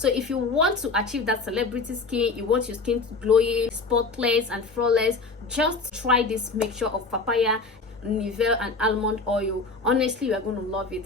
So if you want to achieve that celebrity skin, you want your skin glowing, spotless and flawless, just try this mixture of papaya, Nivea and almond oil. Honestly, you are going to love it.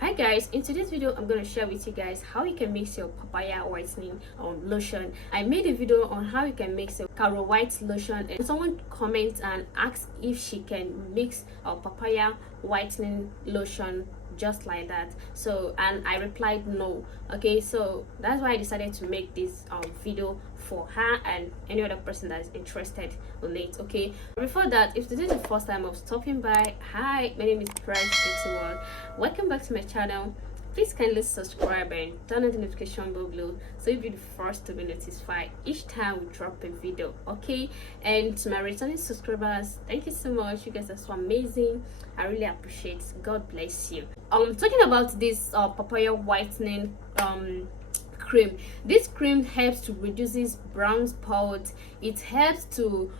Hi guys, in today's video I'm going to share with you guys how you can mix your papaya whitening lotion. I made a video on how you can mix your Caro White lotion, and someone commented and asked if she can mix papaya whitening lotion just like that. So, and I replied no. Okay, so that's why I decided to make this video for her and any other person that is interested in it. Okay, before that, if this is the first time of stopping by, hi, my name is Price81. Welcome back to my channel. Please kindly subscribe and turn on the notification bell below so you'll be the first to be notified each time we drop a video. Okay, and to my returning subscribers, thank you so much. You guys are so amazing. I really appreciate it. God bless you. Talking about this papaya whitening cream. This cream helps to reduces brown spots. It helps to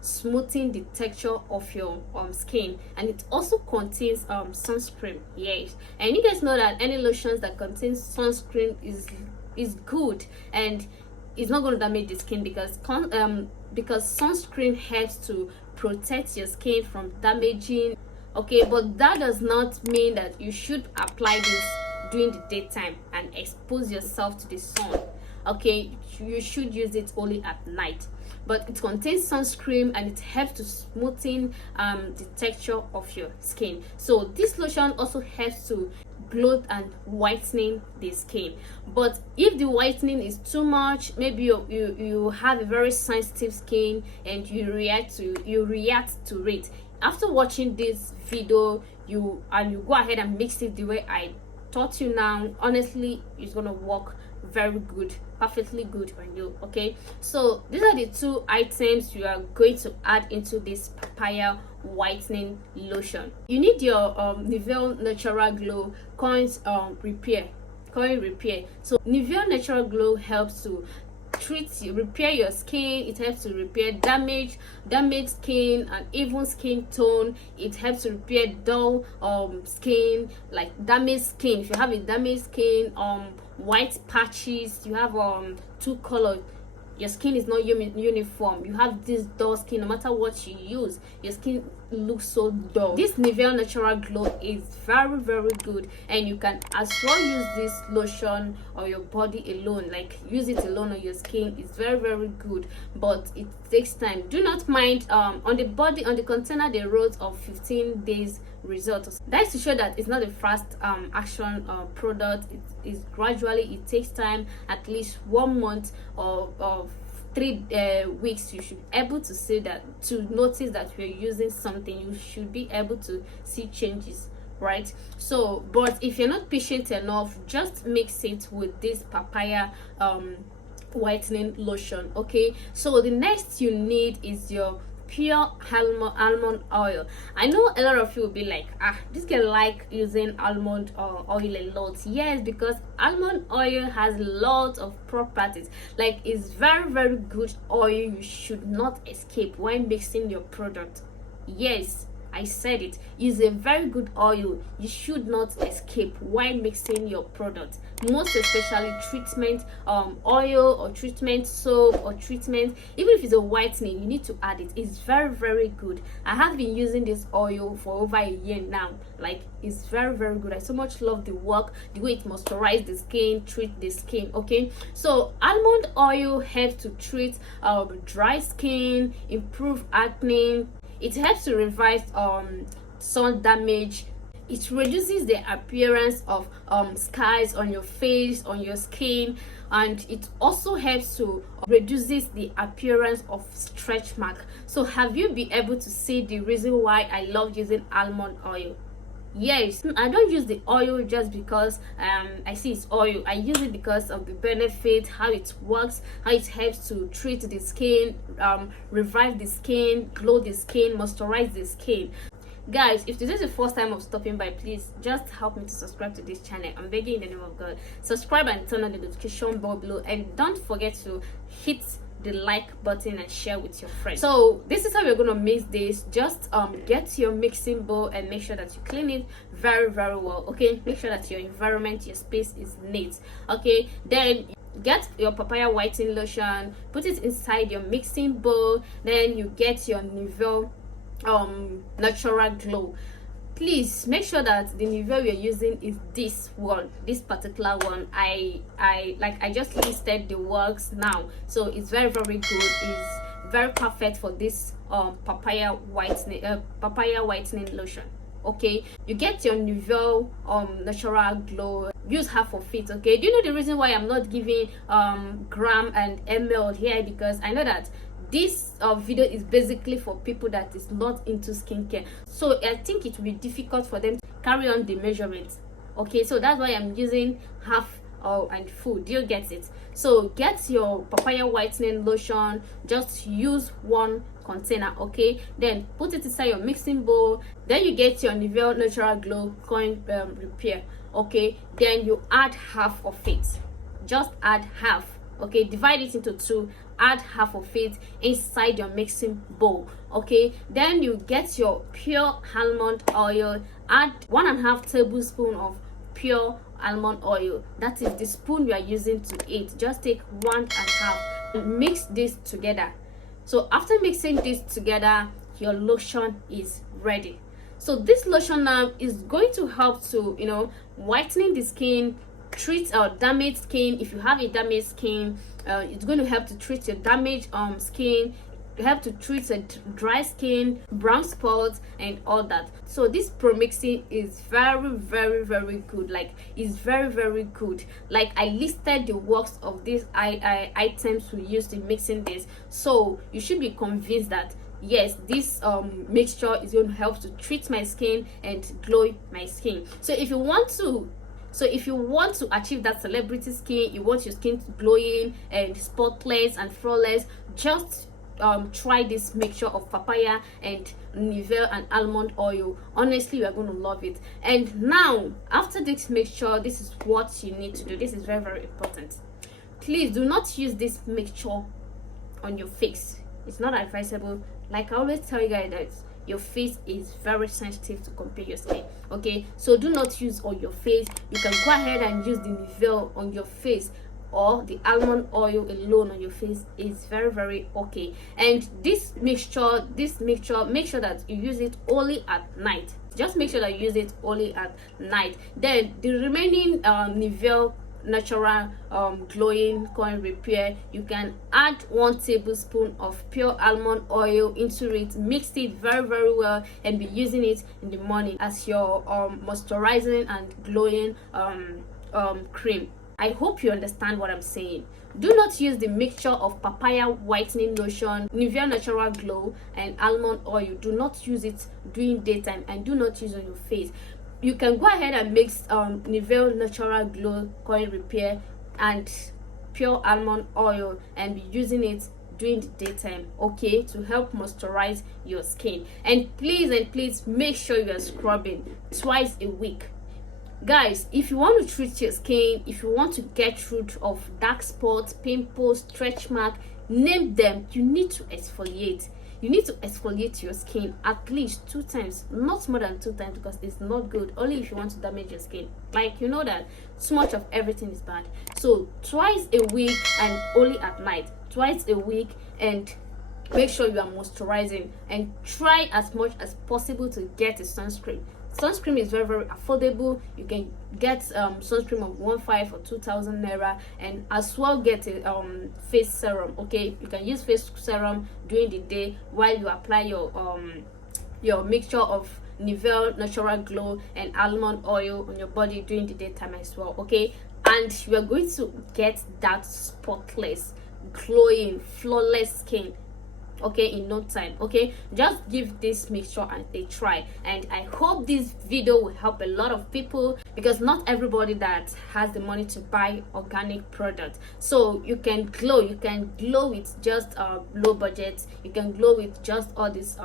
smoothing the texture of your skin, and it also contains sunscreen. Yes, and you guys know that any lotions that contains sunscreen is good, and it's not going to damage the skin because sunscreen helps to protect your skin from damaging. Okay, but that does not mean that you should apply this during the daytime and expose yourself to the sun. Okay, you should use it only at night, but it contains sunscreen and it helps to smoothing the texture of your skin. So this lotion also helps to glow and whitening the skin. But if the whitening is too much, maybe you have a very sensitive skin and you react to it, after watching this video, you go ahead and mix it the way I taught you now, honestly it's gonna work very good, perfectly good on you. Okay, so these are the two items you are going to add into this papaya whitening lotion. You need your Nivea Natural Glow coin repair. So Nivea Natural Glow helps to repair your skin. It helps to repair damaged skin and even skin tone. It helps to repair dull skin, like damaged skin. If you have a damaged skin, white patches, you have two colors, your skin is not uniform, you have this dull skin, no matter what you use, your skin looks so dull. This Nivea Natural Glow is very good, and you can as well use this lotion on your body alone, like use it alone on your skin. It's very good, but it takes time. Do not mind on the body, on the container they wrote of 15 days results. That's to show that it's not a fast action product. It is gradually, it takes time, at least 1 month of 3 weeks. You should be able to see that, to notice that you're using something. You should be able to see changes, right? So, but if you're not patient enough, just mix it with this papaya whitening lotion. Okay, so the next you need is your pure almond oil. I know a lot of you will be like, this girl like using almond oil a lot. Yes, because almond oil has lots of properties. Like, it's very good oil. You should not escape when mixing your product. Yes, I said it. It's a very good oil. You should not escape while mixing your product, most especially treatment oil or treatment soap or treatment. Even if it's a whitening, you need to add it. It's very good. I have been using this oil for over a year now. Like, it's very good. I so much love the work, the way it moisturizes the skin, treat the skin. Okay, so almond oil helps to treat dry skin, improve acne. It helps to reverse sun damage. It reduces the appearance of scars on your face, on your skin, and it also helps to reduces the appearance of stretch mark. So have you been able to see the reason why I love using almond oil? Yes, I don't use the oil just because I see it's oil. I use it because of the benefit, how it works, how it helps to treat the skin, revive the skin, glow the skin, moisturize the skin. Guys, if this is the first time of stopping by, please just help me to subscribe to this channel. I'm begging in the name of God. Subscribe and turn on the notification bell below, and don't forget to hit the like button and share with your friends. So this is how we're gonna mix this. Just get your mixing bowl and make sure that you clean it very well. Okay, make sure that your environment, your space is neat. Okay, then get your papaya whitening lotion, put it inside your mixing bowl. Then you get your Nivea natural glow. Please make sure that the Nivea we are using is this one, this particular one. I just listed the works now, so it's very good. It's very perfect for this papaya whitening lotion. Okay, you get your Nivea natural glow. Use half of it. Okay, do you know the reason why I'm not giving gram and ml here? Because I know that this video is basically for people that is not into skincare, so I think it will be difficult for them to carry on the measurements. Okay, so that's why I'm using half and full. Do you get it? So get your papaya whitening lotion, just use one container. Okay, then put it inside your mixing bowl. Then you get your Nivea natural glow coin repair. Okay, then you add half of it. Just add half. Okay, divide it into two, add half of it inside your mixing bowl. Okay, then you get your pure almond oil, add 1.5 tablespoon of pure almond oil. That is the spoon we are using to eat. Just take 1.5 and mix this together. So after mixing this together, your lotion is ready. So this lotion now is going to help to, you know, whitening the skin, treat damaged skin. If you have a damaged skin, it's going to help to treat your damaged skin, help to treat a dry skin, brown spots, and all that. So this pro-mixing is very good. Like, it's very good. Like, I listed the works of these items we used in mixing this, so you should be convinced that yes, this mixture is going to help to treat my skin and glow my skin. So if you want to achieve that celebrity skin, you want your skin to glowing and spotless and flawless, just try this mixture of papaya and Nivea and almond oil. Honestly, you are going to love it. And now, after this mixture, this is what you need to do. This is very important. Please do not use this mixture on your face. It's not advisable. Like I always tell you guys, that your face is very sensitive to compare your skin. Okay, so do not use on your face. You can go ahead and use the Nivea on your face, or the almond oil alone on your face is very okay. And this mixture, make sure that you use it only at night. Just make sure that you use it only at night. Then the remaining Nivea natural glowing coin repair, you can add 1 tablespoon of pure almond oil into it, mix it very well, and be using it in the morning as your moisturizing and glowing cream. I hope you understand what I'm saying. Do not use the mixture of papaya whitening lotion, Nivea natural glow, and almond oil. Do not use it during daytime, and do not use it on your face. You can go ahead and mix Nivea natural glow coin repair and pure almond oil and be using it during the daytime, okay, to help moisturize your skin. And please make sure you are scrubbing twice a week. Guys, if you want to treat your skin, if you want to get rid of dark spots, pimples, stretch mark, name them, you need to exfoliate. You need to exfoliate your skin at least 2 times, not more than 2 times, because it's not good. Only if you want to damage your skin. Like, you know that too much of everything is bad. So twice a week, and only at night. Twice a week, and make sure you are moisturizing, and try as much as possible to get a sunscreen. Sunscreen is very affordable. You can get sunscreen of 1,500 or 2,000 naira, and as well get a face serum. Okay, you can use face serum during the day while you apply your mixture of Nivea natural glow and almond oil on your body during the daytime as well. Okay, and you are going to get that spotless, glowing, flawless skin, okay, in no time. Okay, just give this mixture a try, and I hope this video will help a lot of people, because not everybody that has the money to buy organic product. So you can glow with just low budget. You can glow with just all this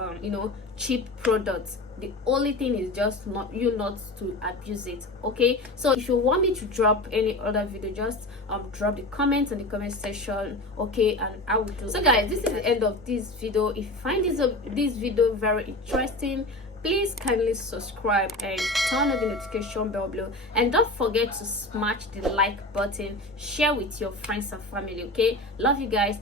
cheap products. The only thing is just not to abuse it. Okay, so if you want me to drop any other video, just drop the comments in the comment section, okay, and I will do. So guys, this is the end of this video. If you find this video very interesting, please kindly subscribe and turn on the notification bell below, and don't forget to smash the like button, share with your friends and family. Okay, love you guys.